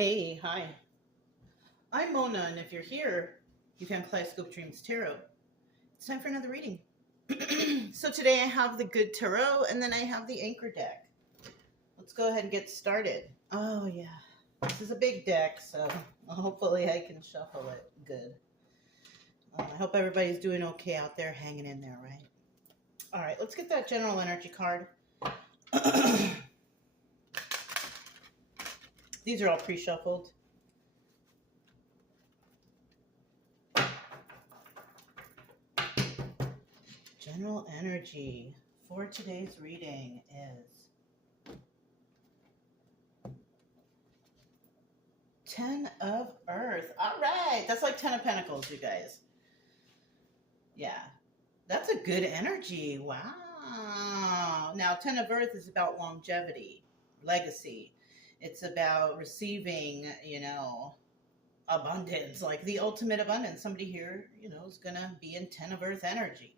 Hey, hi. I'm Mona, and if you're here, you found Kaleidoscope Dreams Tarot. It's time for another reading. So today I have the Good Tarot, and then I have the Anchor deck. Let's go ahead and get started. Oh, yeah. This is a big deck, so hopefully I can shuffle it good. I hope everybody's doing okay out there, hanging in there, right? All right, let's get that general energy card. These are all pre-shuffled. General energy for today's reading is 10 of Earth. All right. That's like 10 of Pentacles, you guys. Yeah. That's a good energy. Wow. Now, 10 of Earth is about longevity, legacy. It's about receiving, abundance, like the ultimate abundance. Somebody here, is going to be in 10 of Earth energy.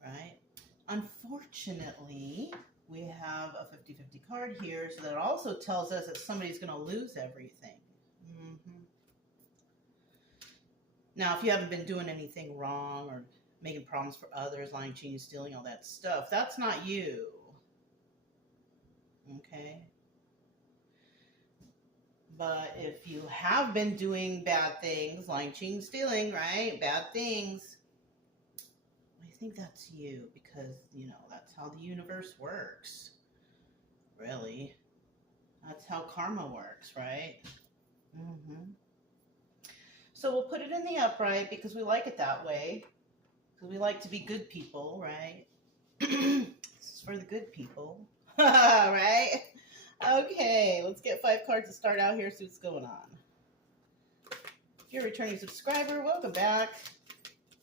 Right? Unfortunately, we have a 50-50 card here, so that also tells us that somebody's going to lose everything. Now, if you haven't been doing anything wrong or making problems for others, lying, cheating, stealing, all that stuff, that's not you. Okay? But if you have been doing bad things, lying, cheating, stealing, right? Bad things, I think that's you because, that's how the universe works. Really. That's how karma works, right? So we'll put it in the upright because we like it that way. Because we like to be good people, right? This is for the good people. Right? Okay, let's get 5 cards to start out here, see what's going on. If you're a returning subscriber, welcome back.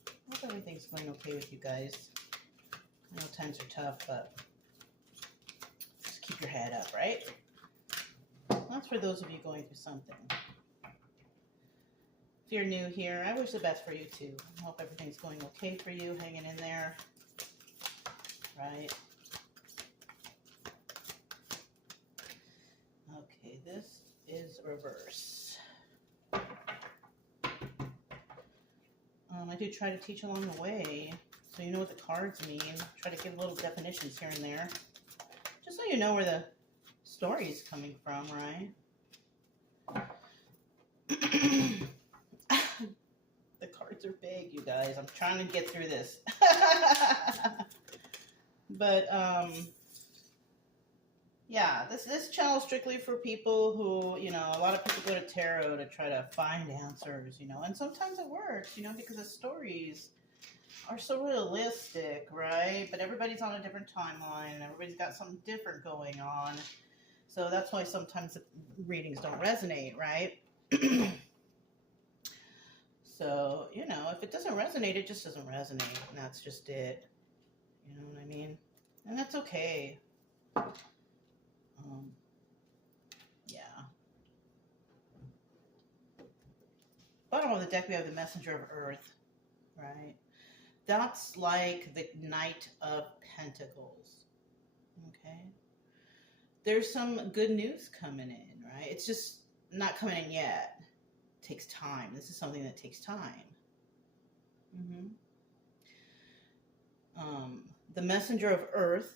I hope everything's going okay with you guys. I know times are tough, but just keep your head up, right? That's for those of you going through something. If you're new here, I wish the best for you too. I hope everything's going okay for you, hanging in there, right? Okay, this is reverse. I do try to teach along the way, so you know what the cards mean. Try to give little definitions here and there, just so you know where the story is coming from, right? The cards are big, you guys. I'm trying to get through this. But, yeah, this channel is strictly for people who, a lot of people go to tarot to try to find answers, and sometimes it works, because the stories are so realistic, right? But everybody's on a different timeline, and everybody's got something different going on. So that's why sometimes the readings don't resonate, right? So, if it doesn't resonate, it just doesn't resonate, and that's just it. You know what I mean? And that's okay. Yeah. Bottom of the deck, we have the Messenger of Earth, right? That's like the Knight of Pentacles, okay? There's some good news coming in, right? It's just not coming in yet. It takes time. This is something that takes time. The Messenger of Earth,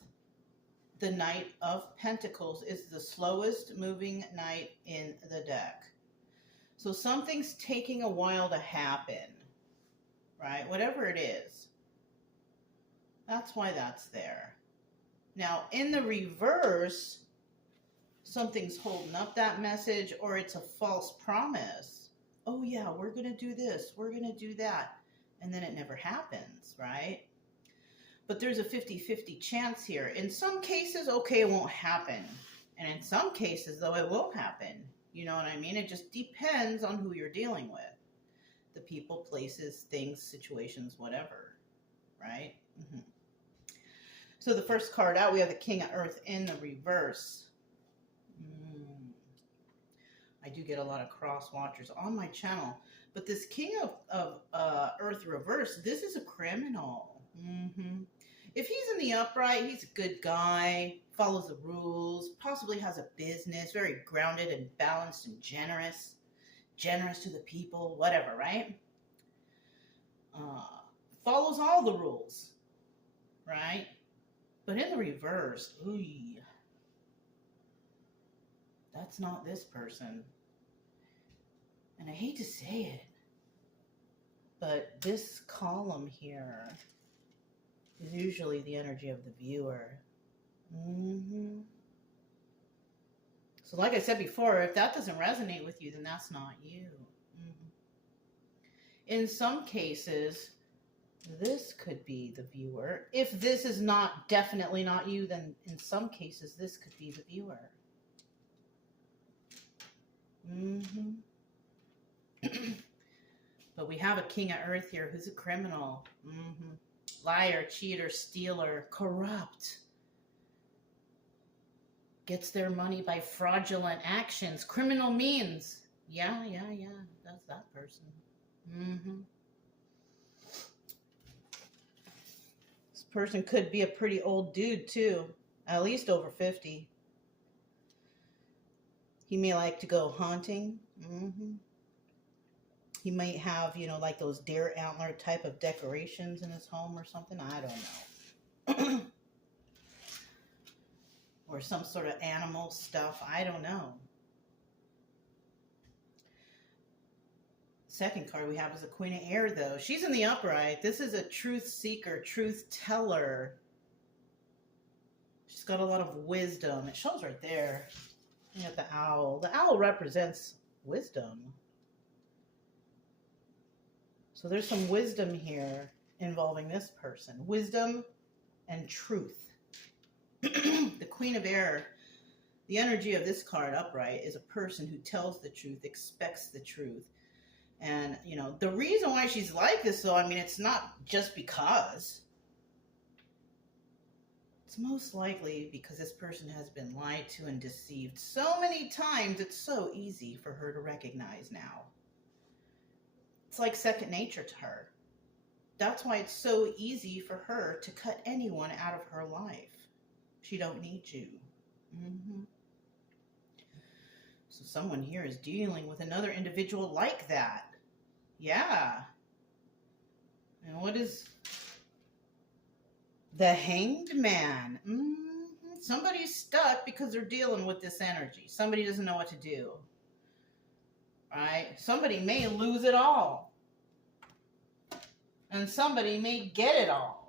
the Knight of Pentacles, is the slowest moving knight in the deck. So something's taking a while to happen, right? Whatever it is. That's why that's there. Now, in the reverse, something's holding up that message, or it's a false promise. Oh, yeah, we're going to do this. We're going to do that. And then it never happens, right? But there's a 50-50 chance here. In some cases, okay, it won't happen. And in some cases, though, it will happen. You know what I mean? It just depends on who you're dealing with. The people, places, things, situations, whatever, right? So the first card out, we have the King of Earth in the reverse. I do get a lot of cross watchers on my channel. But this King of Earth reverse, this is a criminal. If he's in the upright, he's a good guy, follows the rules, possibly has a business, very grounded and balanced and generous to the people, whatever, right? Follows all the rules, right? But in the reverse, ooh, that's not this person. And I hate to say it, but this column here is usually the energy of the viewer. So like I said before, if that doesn't resonate with you, then that's not you. In some cases, this could be the viewer. If this is not definitely not you, then in some cases, this could be the viewer. But we have a king of earth here who's a criminal. Liar, cheater, stealer, corrupt. Gets their money by fraudulent actions, criminal means. Yeah, that's that person. This person could be a pretty old dude too, at least over 50. He may like to go hunting. He might have, like those deer antler type of decorations in his home or something. I don't know. Or some sort of animal stuff. I don't know. Second card we have is the Queen of Air, though. She's in the upright. This is a truth seeker, truth teller. She's got a lot of wisdom. It shows right there. You got the owl. The owl represents wisdom. So there's some wisdom here involving this person. Wisdom and truth. The Queen of Air, the energy of this card upright is a person who tells the truth, expects the truth. And, the reason why she's like this, though, it's not just because. It's most likely because this person has been lied to and deceived so many times, it's so easy for her to recognize now. It's like second nature to her. That's why it's so easy for her to cut anyone out of her life. She don't need you. So someone here is dealing with another individual like that. Yeah. And what is the Hanged Man? Somebody's stuck because they're dealing with this energy. Somebody doesn't know what to do. Right? Somebody may lose it all. And somebody may get it all.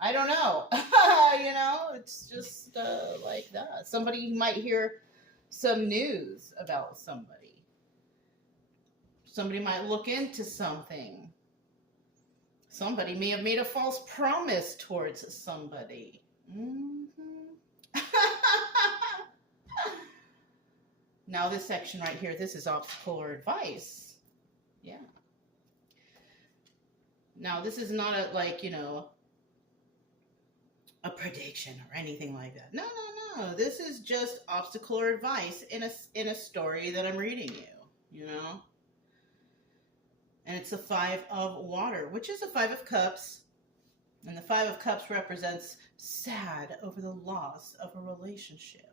I don't know. It's just like that. Somebody might hear some news about somebody. Somebody might look into something. Somebody may have made a false promise towards somebody. Now this section right here, this is obstacle or advice. Yeah. Now this is not a prediction or anything like that. No. This is just obstacle or advice in a story that I'm reading you, And it's the 5 of water, which is the 5 of cups. And the 5 of cups represents sad over the loss of a relationship.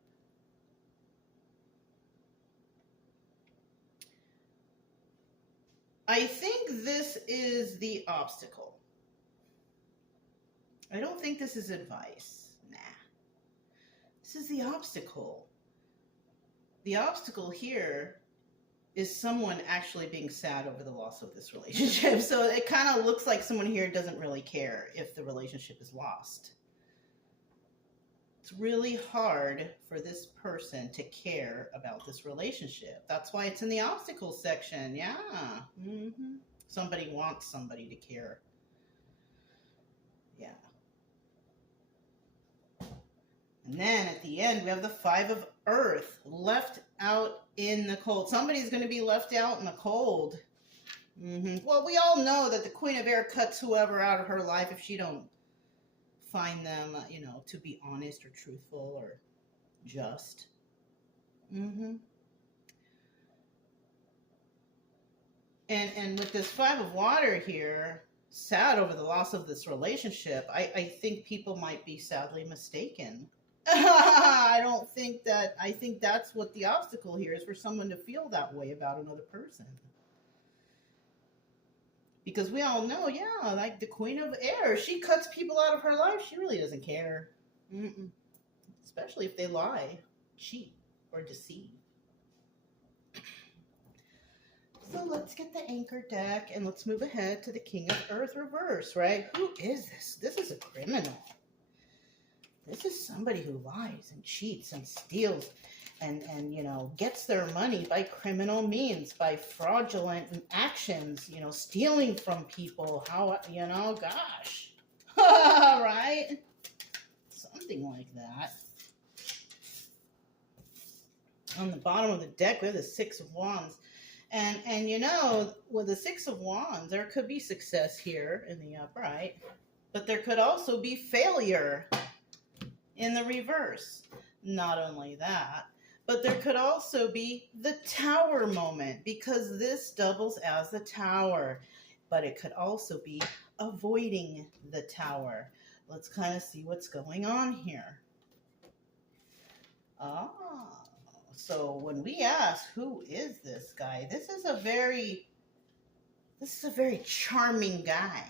I think this is the obstacle. I don't think this is advice. Nah. This is the obstacle. The obstacle here is someone actually being sad over the loss of this relationship. So it kind of looks like someone here doesn't really care if the relationship is lost. It's really hard for this person to care about this relationship. That's why it's in the obstacle section. Yeah. Somebody wants somebody to care. Yeah. And then at the end, we have the 5 of earth, left out in the cold. Somebody's going to be left out in the cold. Well, we all know that the Queen of Air cuts whoever out of her life if she don't find them, to be honest or truthful or just. And with this 5 of water here, sad over the loss of this relationship. I think people might be sadly mistaken. I think that's what the obstacle here is, for someone to feel that way about another person. Because we all know, yeah, like the Queen of Air, she cuts people out of her life. She really doesn't care. Mm-mm. Especially if they lie, cheat, or deceive. So let's get the anchor deck and let's move ahead to the King of Earth reverse, right? Who is this? This is a criminal. This is somebody who lies and cheats and steals and gets their money by criminal means, by fraudulent actions, stealing from people. How, gosh. Right? Something like that. On the bottom of the deck, we have the Six of Wands. And with the Six of Wands, there could be success here in the upright, but there could also be failure in the reverse. Not only that, but there could also be the Tower moment, because this doubles as the Tower, but it could also be avoiding the Tower. Let's kind of see what's going on here. So when we ask, who is this guy? This is a very charming guy.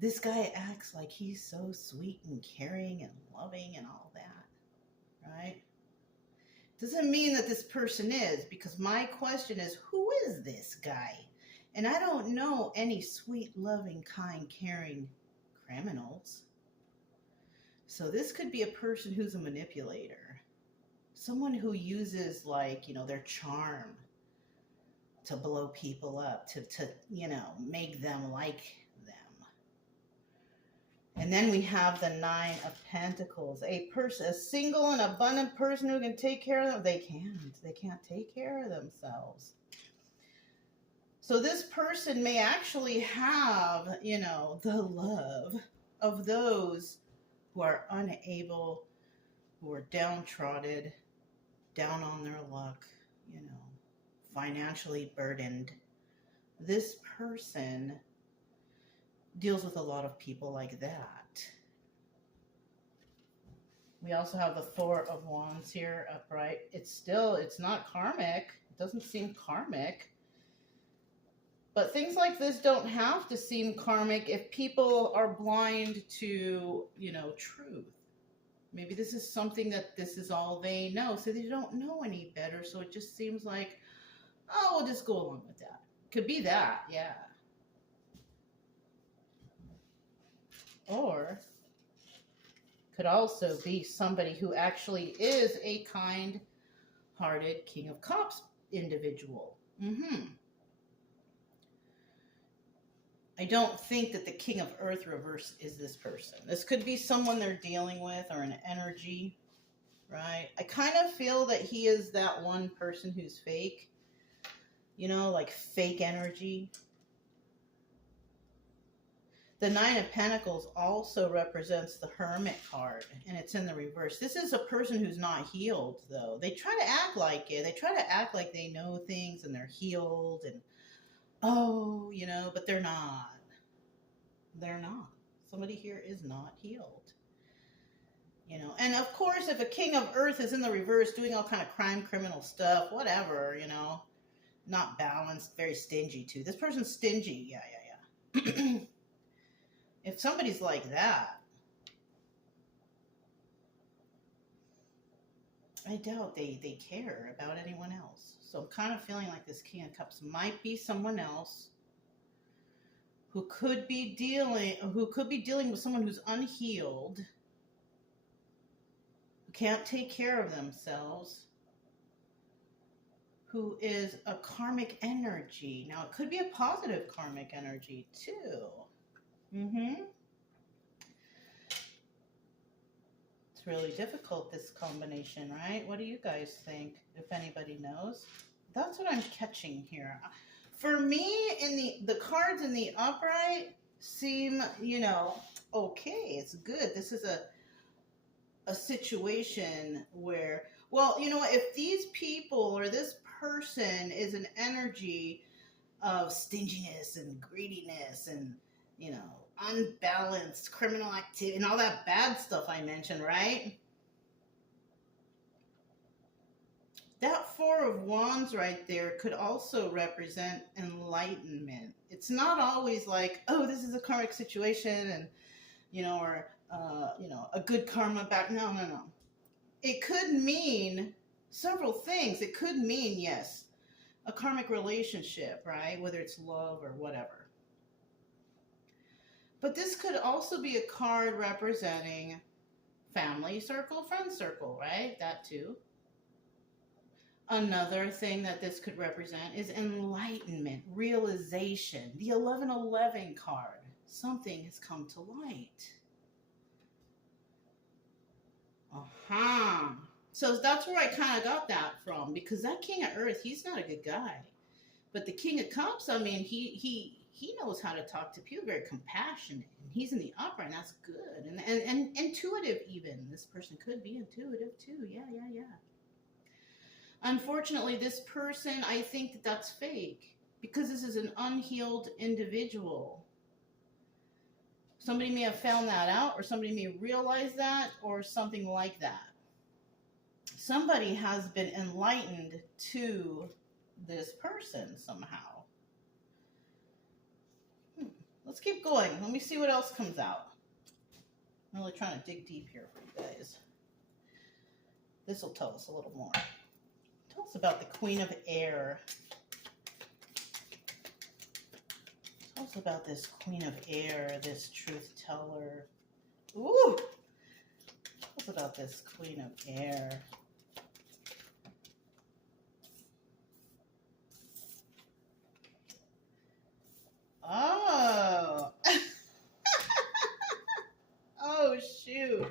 This guy acts like he's so sweet and caring and loving and all that, right? Doesn't mean that this person is, because my question is, who is this guy? And I don't know any sweet, loving, kind, caring criminals. So this could be a person who's a manipulator. Someone who uses, their charm to blow people up, to make them like them. And then we have the Nine of Pentacles. A single and abundant person who can take care of them. They can't take care of themselves. So this person may actually have, the love of those who are unable, who are downtrodden, down on their luck, financially burdened. This person deals with a lot of people like that. We also have the Four of Wands here upright. It's not karmic. It doesn't seem karmic. But things like this don't have to seem karmic if people are blind to, truth. Maybe this is something that this is all they know, so they don't know any better. So it just seems like, oh, we'll just go along with that. Could be that, yeah. Or could also be somebody who actually is a kind-hearted King of Cups individual. I don't think that the King of Earth reverse is this person. This could be someone they're dealing with, or an energy, right? I kind of feel that he is that one person who's fake, like fake energy. The Nine of Pentacles also represents the Hermit card, and it's in the reverse. This is a person who's not healed, though. They try to act like it. They try to act like they know things and they're healed and, but they're not. They're not. Somebody here is not healed. And of course, if a King of Earth is in the reverse doing all kind of crime, criminal stuff, whatever, not balanced, very stingy too. This person's stingy. Yeah. If somebody's like that, I doubt they care about anyone else. So I'm kind of feeling like this King of Cups might be someone else who could be dealing with someone who's unhealed, who can't take care of themselves, who is a karmic energy. Now, it could be a positive karmic energy too. It's really difficult, this combination, right? What do you guys think, if anybody knows? That's what I'm catching here. For me, in the cards in the upright seem, okay, it's good. This is a situation where, if these people or this person is an energy of stinginess and greediness and, unbalanced criminal activity and all that bad stuff I mentioned, right? That Four of Wands right there could also represent enlightenment. It's not always like, oh, this is a karmic situation and, or, a good karma back. No, no, no. It could mean several things. It could mean, yes, a karmic relationship, right? Whether it's love or whatever. But this could also be a card representing family circle, friend circle, right? That too. Another thing that this could represent is enlightenment, realization. The 1111 card. Something has come to light. So that's where I kind of got that from, because that King of Earth, he's not a good guy. But the King of Cups, I mean, he knows how to talk to people, very compassionate. And he's in the upright, and that's good. And intuitive even. This person could be intuitive too. Yeah. Unfortunately, this person, I think that that's fake, because this is an unhealed individual. Somebody may have found that out, or somebody may realize that, or something like that. Somebody has been enlightened to this person somehow. Let's keep going. Let me see what else comes out. I'm really trying to dig deep here for you guys. This will tell us a little more. Tell us about the Queen of Air. Tell us about this Queen of Air, this truth teller. Ooh! Tell us about this Queen of Air. Oh! Oh, shoot.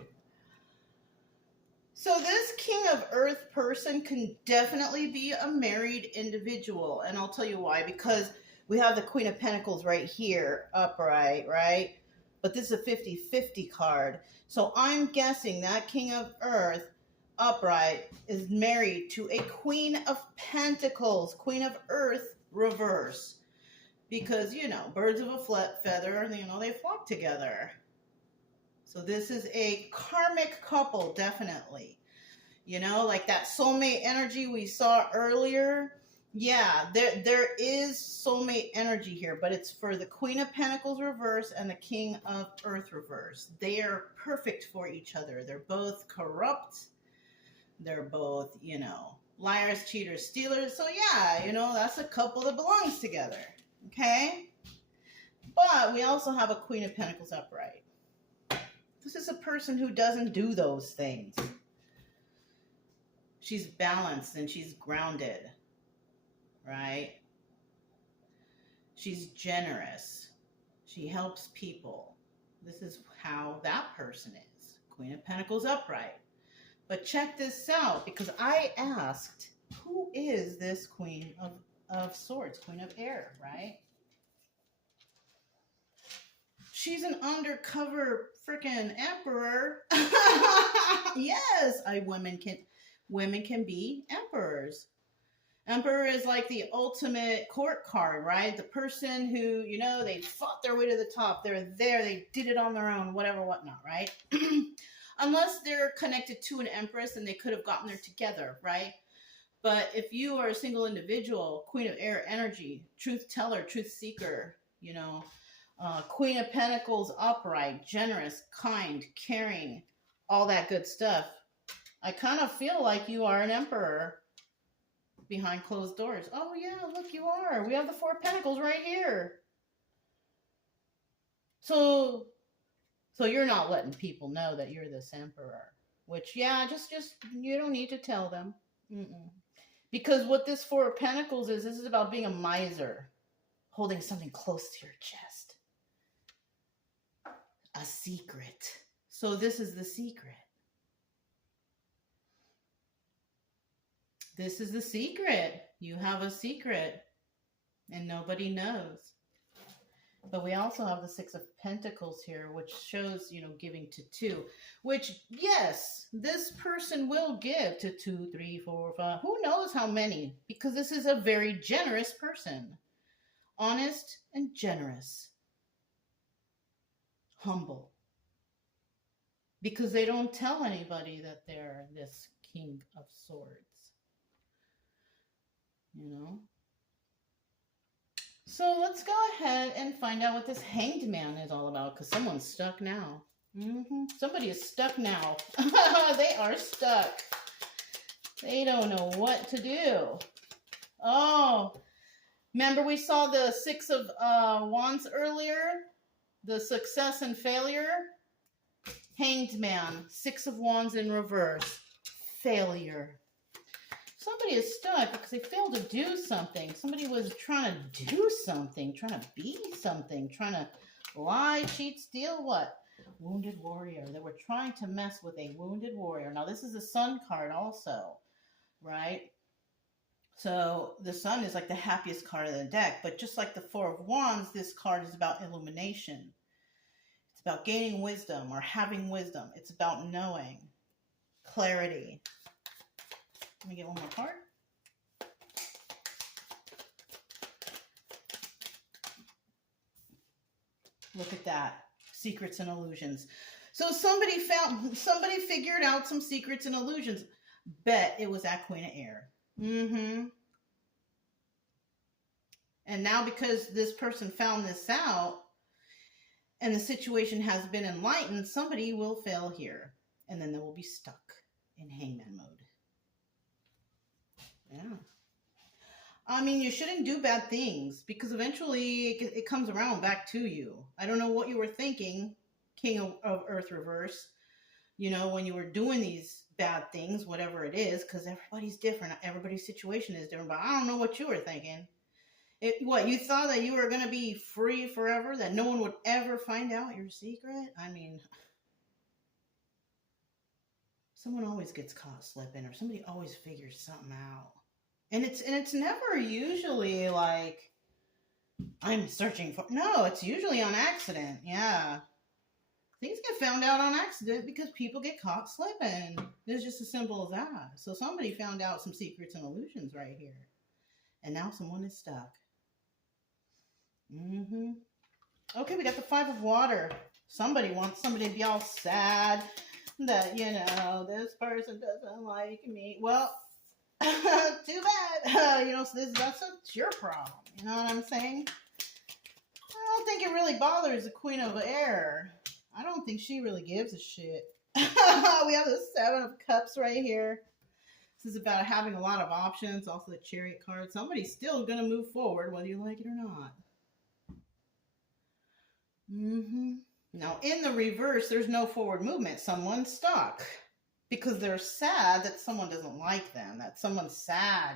So this King of Earth person can definitely be a married individual. And I'll tell you why. Because we have the Queen of Pentacles right here, upright, right? But this is a 50-50 card. So I'm guessing that King of Earth, upright, is married to a Queen of Pentacles. Queen of Earth, reverse. Because, birds of a feather, they flock together. So this is a karmic couple, definitely. Like that soulmate energy we saw earlier. Yeah, there is soulmate energy here, but it's for the Queen of Pentacles reverse and the King of Earth reverse. They are perfect for each other. They're both corrupt. They're both, liars, cheaters, stealers. So yeah, that's a couple that belongs together. Okay? But we also have a Queen of Pentacles upright. This is a person who doesn't do those things. She's balanced and she's grounded, right? She's generous. She helps people. This is how that person is. Queen of Pentacles upright. But check this out, because I asked, who is this Queen of Swords, Queen of Air, right? She's an undercover freaking emperor. Yes, women can be emperors. Emperor is like the ultimate court card, right? The person who, they fought their way to the top. They're there. They did it on their own, whatever, whatnot, right? Unless they're connected to an empress and they could have gotten there together, right? But if you are a single individual, Queen of Air energy, truth teller, truth seeker, Queen of Pentacles upright, generous, kind, caring, all that good stuff. I kind of feel like you are an emperor behind closed doors. Oh yeah, look, you are. We have the Four of Pentacles right here. So you're not letting people know that you're this emperor. Which, yeah, just you don't need to tell them. Because what this Four of Pentacles is, this is about being a miser. Holding something close to your chest. A secret. So this is the secret. This is the secret. You have a secret. And nobody knows. But we also have the Six of Pentacles here, which shows, giving to two. Which, yes, this person will give to 2, 3, 4, 5. Who knows how many? Because this is a very generous person. honest and generous, humble, because they don't tell anybody that they're this King of Swords, you know? So let's go ahead and find out what this Hanged Man is all about, because someone's stuck now. Somebody is stuck now. They are stuck. They don't know what to do. Oh, remember we saw the Six of Wands earlier? The success and failure? Hanged Man, Six of Wands in reverse. Failure. Somebody is stuck because they failed to do something. Somebody was trying to do something, trying to be something, trying to lie, cheat, steal, what? Wounded warrior. They were trying to mess with a wounded warrior. Now, this is a Sun card also, right? So the Sun is like the happiest card of the deck. But just like the Four of Wands, this card is about illumination. It's about gaining wisdom or having wisdom. It's about knowing, clarity. Let me get one more card. Look at that. Secrets and illusions. So somebody figured out some secrets and illusions. Bet it was that Queen of Air. And now because this person found this out and the situation has been enlightened, somebody will fail here. And then they will be stuck in hangman mode. Yeah. I mean, you shouldn't do bad things because eventually it comes around back to you. I don't know what you were thinking, King of Earth reverse, you know, when you were doing these bad things, whatever it is, because everybody's different. Everybody's situation is different, but I don't know what you were thinking. What, you thought that you were going to be free forever, that no one would ever find out your secret? I mean, someone always gets caught slipping or somebody always figures something out. And it's never usually like, I'm searching for, no, it's usually on accident. Yeah. Things get found out on accident because people get caught slipping. It's just as simple as that. So somebody found out some secrets and illusions right here. And now someone is stuck. Okay, we got the Five of Water. Somebody wants somebody to be all sad that, you know, this person doesn't like me. Well, too bad. You know, so that's your problem. You know what I'm saying? I don't think it really bothers the Queen of Air. I don't think she really gives a shit. We have the Seven of Cups right here. This is about having a lot of options. Also the Chariot card. Somebody's still going to move forward whether you like it or not. Now, in the reverse, there's no forward movement. Someone's stuck because they're sad that someone doesn't like them, that someone's sad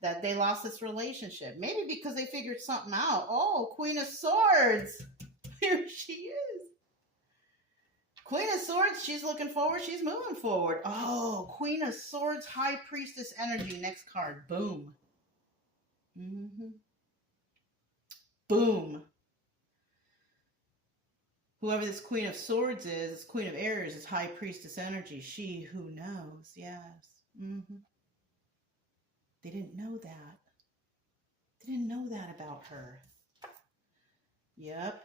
that they lost this relationship. Maybe because they figured something out. Oh, Queen of Swords. Here she is. Queen of Swords, she's looking forward. She's moving forward. Oh, Queen of Swords, High Priestess energy. Next card. Boom. Boom. Whoever this Queen of Swords is, this Queen of Air is High Priestess energy. She who knows. Yes. They didn't know that. They didn't know that about her. Yep.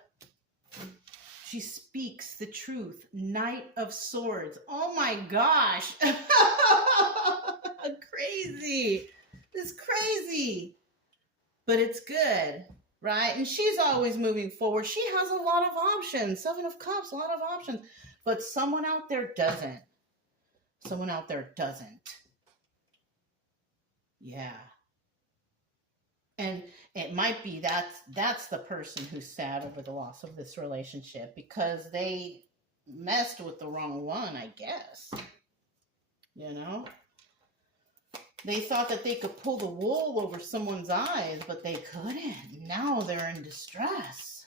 She speaks the truth. Knight of Swords. Oh my gosh. Crazy. It's crazy. But it's good. Right? And she's always moving forward. She has a lot of options. Seven of Cups, a lot of options. But someone out there doesn't. Someone out there doesn't. Yeah. And it might be that's the person who's sad over the loss of this relationship because they messed with the wrong one, I guess. You know? They thought that they could pull the wool over someone's eyes, but they couldn't. Now they're in distress.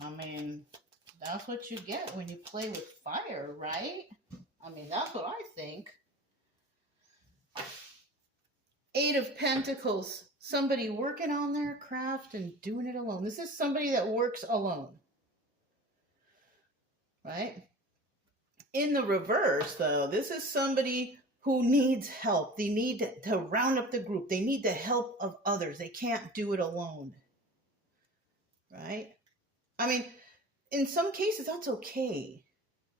I mean, that's what you get when you play with fire, right? I mean, that's what I think. Eight of Pentacles. Somebody working on their craft and doing it alone. This is somebody that works alone. Right? In the reverse, though, this is somebody who needs help. They need to round up the group. They need the help of others. They can't do it alone. Right? I mean, in some cases, that's okay.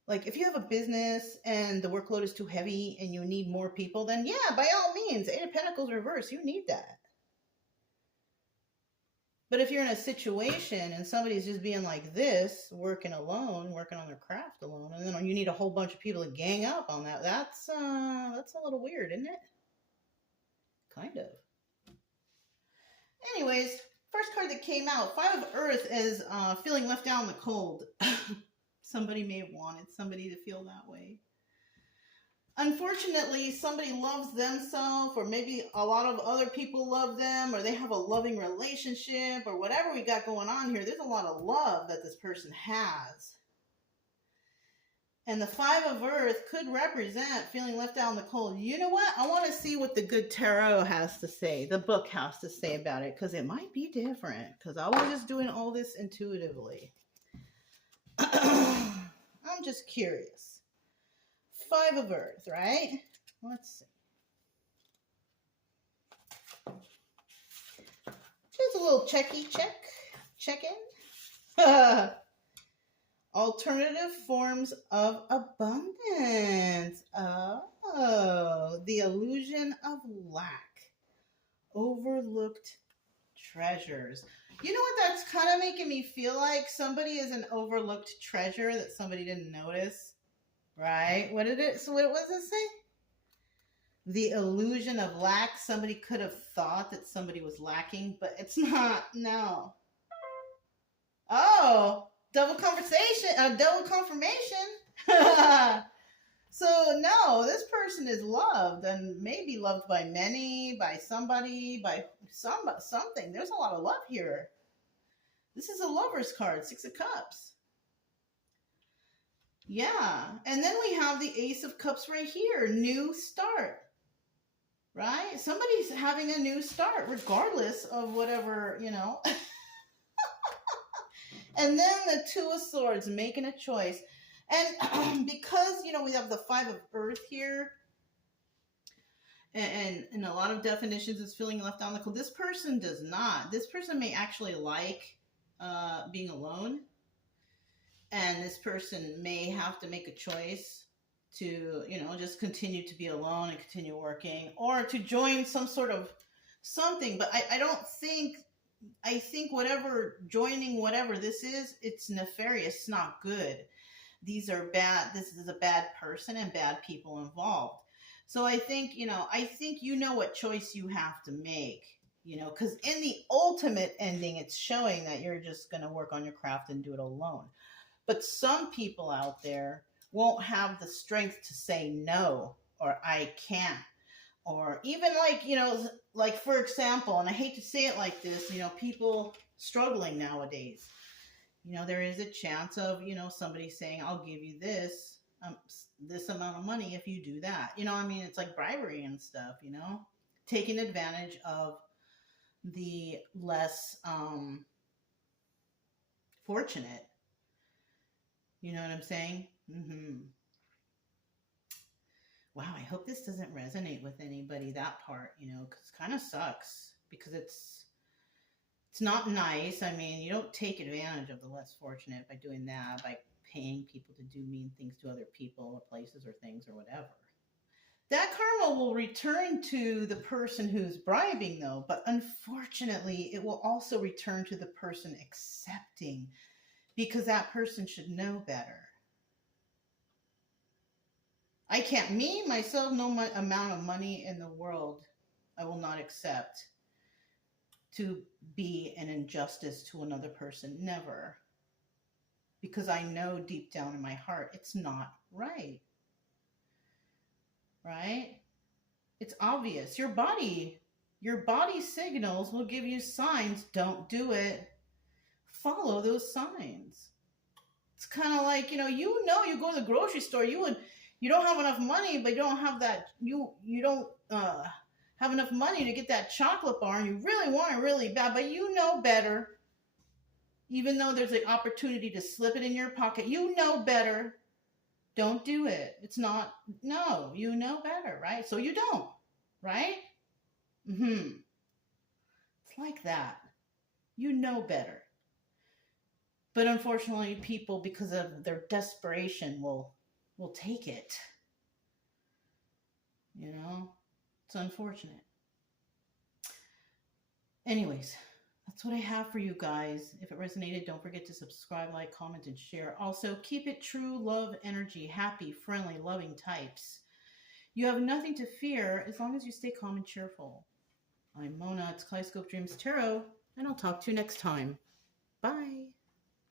Like if you have a business and the workload is too heavy and you need more people, then yeah, by all means, Eight of Pentacles reverse, you need that. But if you're in a situation and somebody's just being like this, working alone, working on their craft alone, and then you need a whole bunch of people to gang up on that, that's a little weird, isn't it? Kind of. Anyways, first card that came out, Five of Earth, is feeling left out in the cold. Somebody may have wanted somebody to feel that way. Unfortunately, somebody loves themselves, or maybe a lot of other people love them, or they have a loving relationship, or whatever we got going on here. There's a lot of love that this person has. And the Five of Earth could represent feeling left out in the cold. You know what? I want to see what the good tarot has to say, the book has to say about it, because it might be different, because I was just doing all this intuitively. I'm just curious. Five of Earth, right? Let's see. Just a little check-in. Alternative forms of abundance. Oh, the illusion of lack. Overlooked treasures. You know what that's kind of making me feel like? Somebody is an overlooked treasure that somebody didn't notice. Right? What was it say? The illusion of lack. Somebody could have thought that somebody was lacking, but it's not. No. Oh, double confirmation. So no, this person is loved, and maybe loved by many, by somebody, by something. There's a lot of love here. This is a Lover's card, Six of Cups. Yeah, and then we have the Ace of Cups right here, new start, right? Somebody's having a new start, regardless of whatever, you know. And then the Two of Swords, making a choice. And because, you know, we have the Five of Earth here, and in a lot of definitions, it's feeling left on the cold. This person does not. This person may actually like being alone. And this person may have to make a choice to, you know, just continue to be alone and continue working, or to join some sort of something. But I think whatever, joining whatever this is, it's nefarious, it's not good. These are bad, this is a bad person and bad people involved. So I think you know what choice you have to make, you know, because in the ultimate ending, it's showing that you're just going to work on your craft and do it alone. But some people out there won't have the strength to say no, or I can't, or even like, you know, like for example, and I hate to say it like this, you know, people struggling nowadays, you know, there is a chance of, you know, somebody saying, I'll give you this amount of money if you do that. You know, I mean, it's like bribery and stuff, you know, taking advantage of the less fortunate. You know what I'm saying? Mm-hmm. Wow, I hope this doesn't resonate with anybody, that part, you know, because it kind of sucks, because it's not nice. I mean, you don't take advantage of the less fortunate by doing that, by paying people to do mean things to other people or places or things or whatever. That karma will return to the person who's bribing, though, but unfortunately, it will also return to the person accepting, because that person should know better. I can't, myself, no amount of money in the world I will not accept to be an injustice to another person. Never. Because I know deep down in my heart, it's not right. Right? It's obvious. Your body signals will give you signs. Don't do it. Follow those signs. It's kind of like, you go to the grocery store, you don't have enough money, but you don't have that, you don't have enough money to get that chocolate bar, and you really want it really bad, but you know better. Even though there's an opportunity to slip it in your pocket, you know better. Don't do it. It's not, no, you know better, right? So you don't, right? It's like that. You know better. But unfortunately, people, because of their desperation, will take it. You know? It's unfortunate. Anyways, that's what I have for you guys. If it resonated, don't forget to subscribe, like, comment, and share. Also, keep it true, love, energy, happy, friendly, loving types. You have nothing to fear as long as you stay calm and cheerful. I'm Mona. It's Kaleidoscope Dreams Tarot, and I'll talk to you next time. Bye.